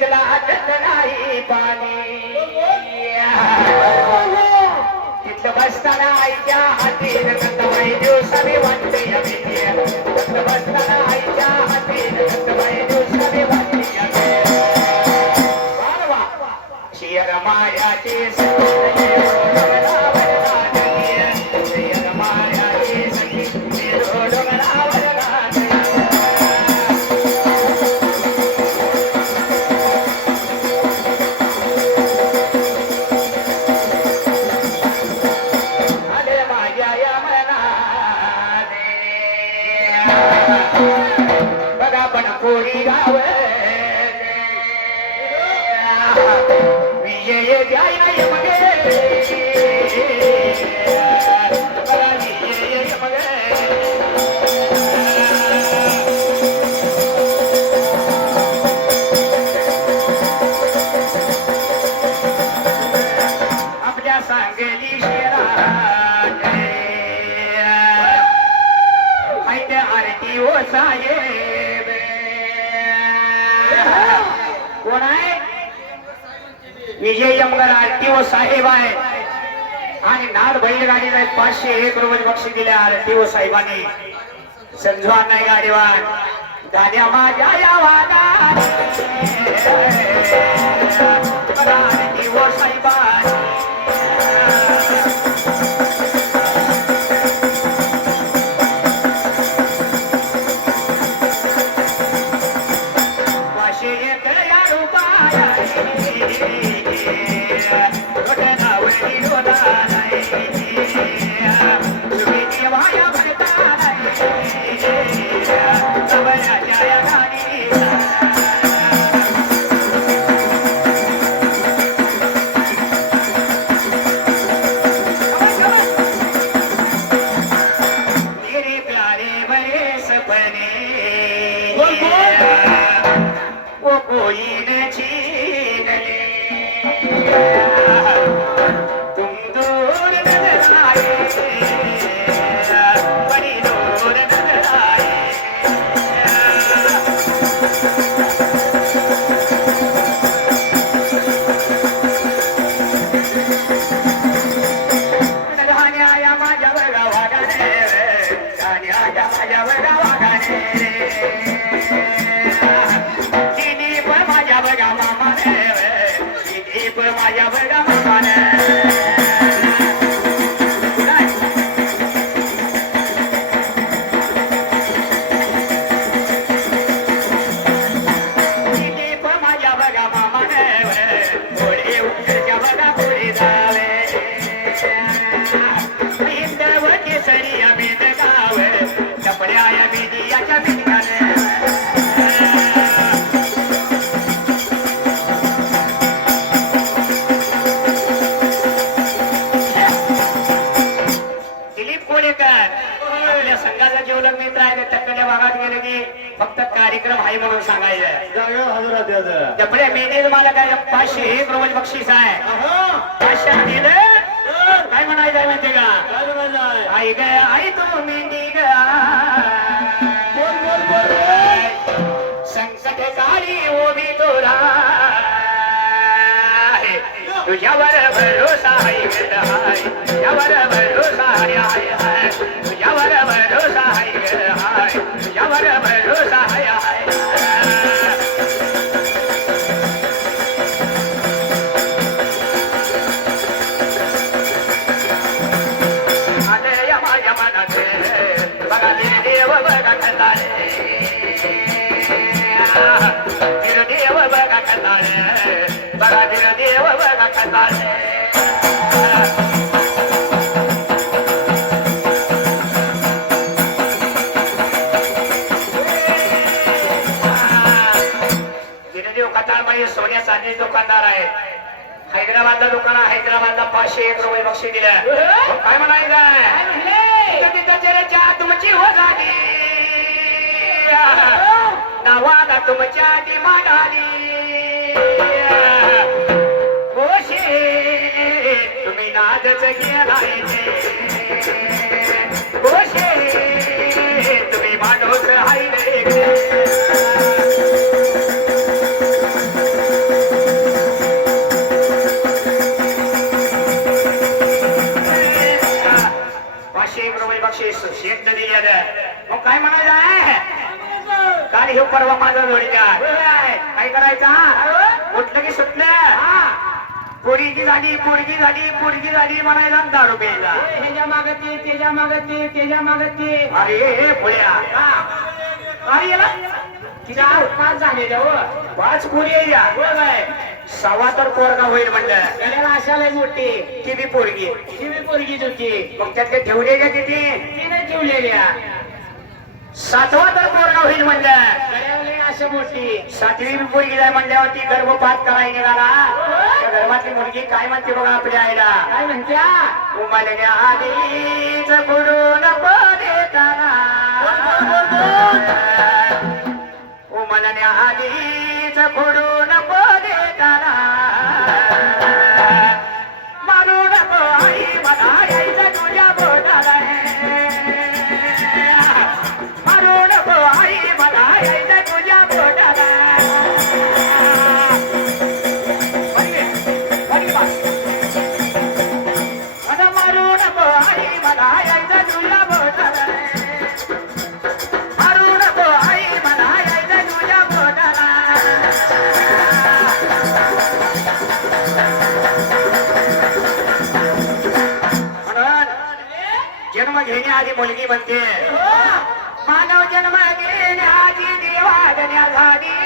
तिथला नाही पाणी तिथं बसताना आईच्या हातीन नंदबाई दिवसाने वाटते तिथं बसताना आईच्या हातीन नंदबाई दिवसाने वाटते शियर मायाचे बघा पण कोणी गाव विजय द्याय नाही मगे बघा विजय मगे आपल्या सांगली शेरा आरती ओ साहेब कोण आहे विजय यमगर आरती ओ साहेब आहे आणि नाद बैलगाडीला 501 रुपये बक्षीस दिले आरती ओ साहेबांनी संजवान नाही गाडीवान गाड्या माझ्या या वागात आरती ओ साहेबांनी फक्त कार्यक्रम आहे म्हणून सांगायचं त्यापुढे मेने तुम्हाला काय 501 रुपये बक्षीस आहे 500 दिलं काय म्हणायचं माहिती का आई ग आई तू मेंढी ग संकट काळी ओबी तोरा तुझ्यावर भरोसा आहे तुझ्यावर भरोसा आहे तुझ्यावर भरोसा आहे तुझ्यावर भरोसा आहे आले माझ्या मनात बघा देव बघा खताळे देव बघा खताळे बघा देव बघा खताळे सोन्या चांदी दुकानदार आहे हैदराबादला दुकान हैदराबादला 501 रुपये बक्षीस दिलं काय म्हणायचं तुमची हो झाली नावाला तुमच्या आधी मागाली गोशे तुम्ही नादच गेलाय गोशे तुम्ही माणूस हाय आणि हे परवा माझा जोडीदार काय करायचा उठलं की सुटलं पोरगी झाली पोरगी झाली पोरगी झाली म्हणायला 10 रुपयाला ह्याच्या मागते त्याच्या मागते त्याच्या मागते अरे हे पुढ्या अरे याला 4-5 झाले हो 5 पोरी आहे या काय 6 तर पोरगा होईल म्हणलं त्याला आशाला मोठी ती बी पोरगी ती बी पोरगीच होती मग त्यातले ठेवलेल्या किती तिने ठेवलेल्या 7वा तर पोरगा होईल म्हणलं गळ्यावले आशा मोठी 7वी बी पोरगी जाय म्हणल्यावरती गर्भपात करायला निघाला त्या गर्भातली मुलगी काय म्हणते बघा आपल्या आईला काय म्हणत्या उमलण्या आधीच बुडून देताना उमलण्या आधीच बुडून देताना मारू नको आई मला यायचं तुझ्या बोटाला मारू नको आई मला यायचं तुझ्या बोटाला मारू नको आई मला यायचं तुझ्या बोटाला मारू नको आई मला यायचं तुझ्या बोटाला जन्म घेण्याआधी मुलगी म्हणते मानव जन्म घेण्याआधी देवागण्या झाली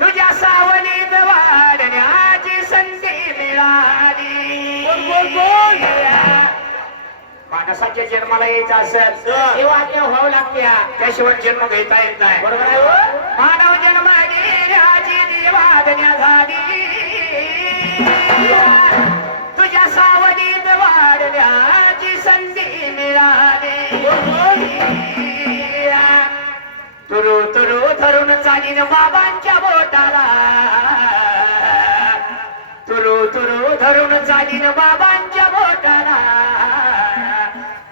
तुझ्या सावलीत वाढण्याची संधी मिळाली माणसाच्या जन्माला यायचं असेल तेव्हा त्या व्हावं लागत्या त्याशिवाय जन्म घेता येत नाही बरोबर आहे हो? मानव जन्म घेण्याची देवागण्या झाली तुझ्या सावलीत वाढण्याची संधी मिळाली तुरु तुरु धरून चालीन बाबांच्या बोटाला तुरु तुरु धरून चालीन बाबांच्या बोटाला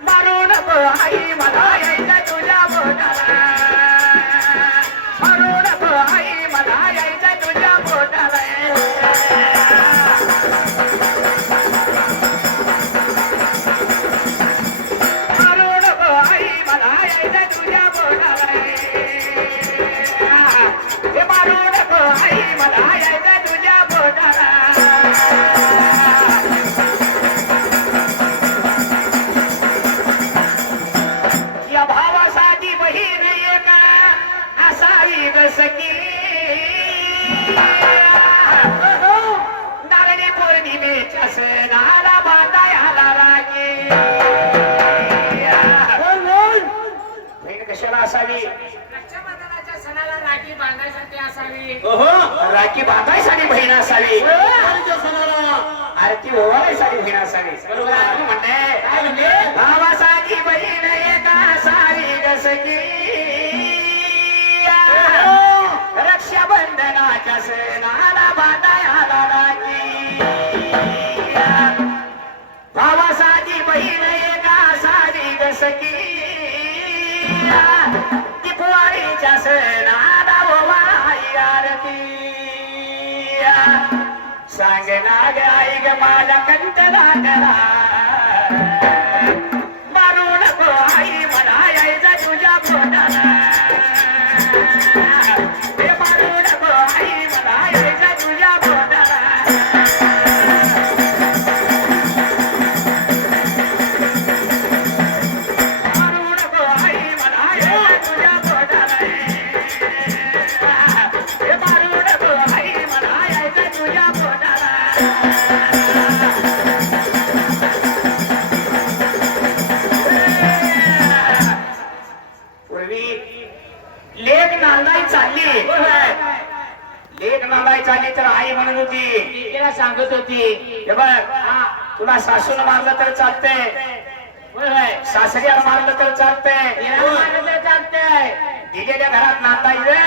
मारू नको आई मला यायचं तुझ्या बोटाला मारू नको आई मला यायचं तुझ्या बोटाला या भावासाठी बहीण एक असावी सखी नागणी पौर्णिमेच्या सणाला बांधायला राखी बहीण कशाला असावी रक्षाबंधनाच्या सणाला राखी बांधायसाठी असावी राखी बांधायसाठी बहीण असावी आरती ओवाळायसाठी बहीण असावी बरोबर आहे. म्हणणे भावासाठी बहीण एक असावी सखी रक्षाबंधनाच्या सणाला बांधायला राखी भावासाठी बहीण एक असावी सखी दिपवाळीच्या सणाला ओवाळी आरती सांग ना ग आई ग माझ्या कंटला करा मारू नको आई मला यायचं तुझ्या पोटाला हे मारू नको आई मला यायचं तुझ्या पोटाला मारू नको आई मला यायचं तुझ्या पोटाला हे मारू नको आई मला यायचं तुझ्या पोटाला पूर्वी लेक नांदाई चालली लेक नांदाई चालली तर आई म्हणत होती तिला सांगत होती हे बघ तुला सासून मारलं तर चालतंय सासऱ्याला मारलं तर चालतंय तिला मारलं तर चालतंय दिलेल्या घरात नांदायचं